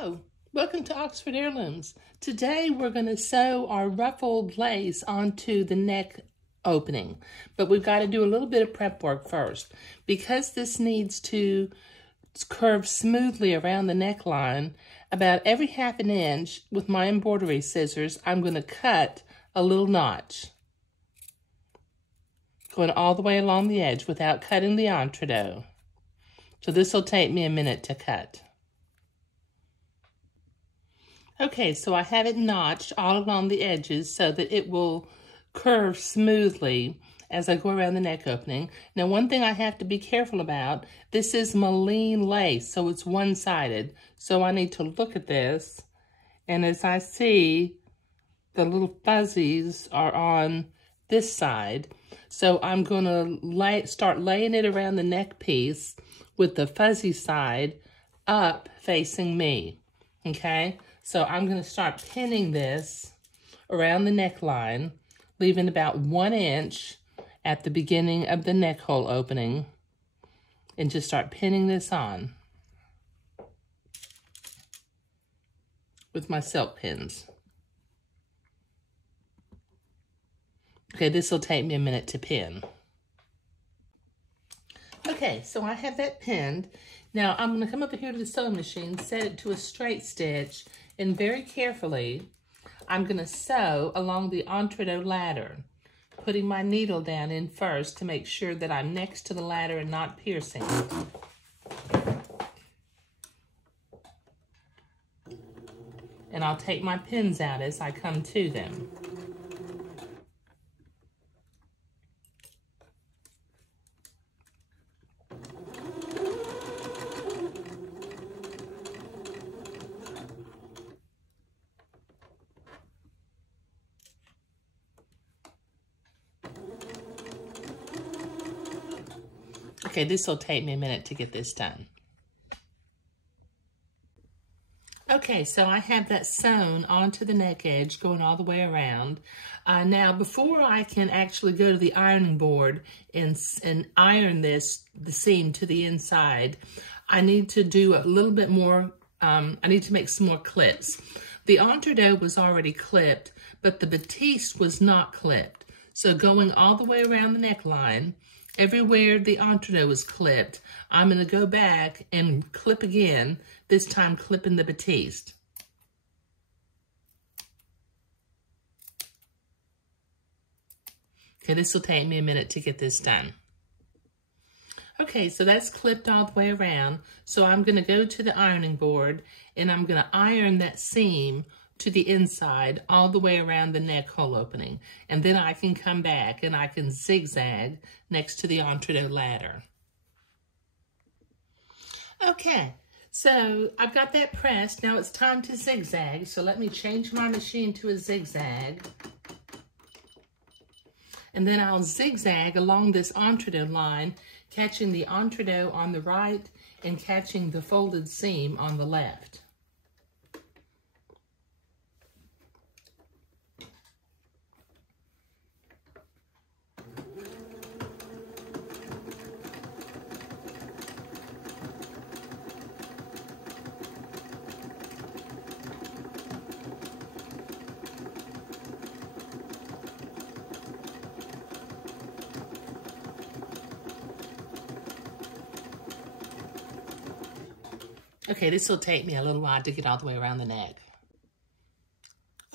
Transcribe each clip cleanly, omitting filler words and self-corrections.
Hello, welcome to Oxford Heirlooms. Today we're going to sew our ruffled lace onto the neck opening, but we've got to do a little bit of prep work first. Because this needs to curve smoothly around the neckline, about every ½ an inch with my embroidery scissors, I'm going to cut a little notch, going all the way along the edge without cutting the entree. So this will take me a minute to cut. Okay, so I have it notched all along the edges so that it will curve smoothly as I go around the neck opening. Now, one thing I have to be careful about, this is Malin lace, so it's one-sided. So I need to look at this, and as I see, the little fuzzies are on this side. So I'm going to start laying it around the neck piece with the fuzzy side up facing me, okay? So I'm going to start pinning this around the neckline, leaving about 1 inch at the beginning of the neck hole opening, and just start pinning this on with my silk pins. Okay, this will take me a minute to pin. Okay, so I have that pinned. Now I'm going to come over here to the sewing machine, set it to a straight stitch, and very carefully, I'm going to sew along the entree ladder, putting my needle down in first to make sure that I'm next to the ladder and not piercing it. And I'll take my pins out as I come to them. Okay, this will take me a minute to get this done. Okay, so I have that sewn onto the neck edge going all the way around. Now, before I can actually go to the ironing board and iron the seam to the inside, I need to do a little bit more, I need to make some more clips. The entree was already clipped, but the batiste was not clipped. So going all the way around the neckline, everywhere the entree was clipped, I'm going to go back and clip again, this time clipping the batiste. Okay, this will take me a minute to get this done. Okay, so that's clipped all the way around. So I'm going to go to the ironing board and I'm going to iron that seam to the inside all the way around the neck hole opening. And then I can come back and I can zigzag next to the entree ladder. Okay, so I've got that pressed. Now it's time to zigzag. So let me change my machine to a zigzag. And then I'll zigzag along this entree line, catching the entree on the right and catching the folded seam on the left. Okay, this will take me a little while to get all the way around the neck.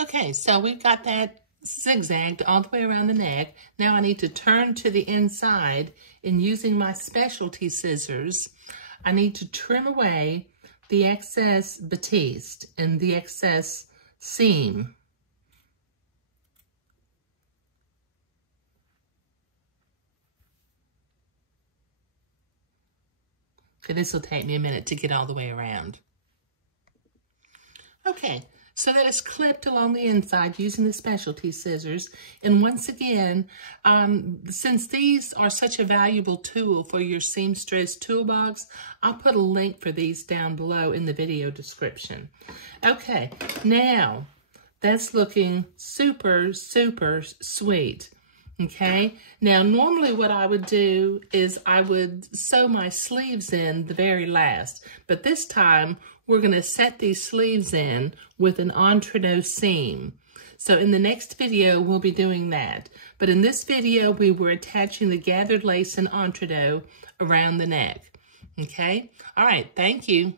Okay, so we've got that zigzagged all the way around the neck. Now I need to turn to the inside, and using my specialty scissors, I need to trim away the excess batiste and the excess seam. Okay, this will take me a minute to get all the way around. Okay, so that is clipped along the inside using the specialty scissors. And once again, since these are such a valuable tool for your seamstress toolbox, I'll put a link for these down below in the video description. Okay, now that's looking super, super sweet. Okay, now normally what I would do is I would sew my sleeves in the very last, but this time we're going to set these sleeves in with an entre-deux seam. So in the next video, we'll be doing that. But in this video, we were attaching the gathered lace and entre-deux around the neck. Okay, all right, thank you.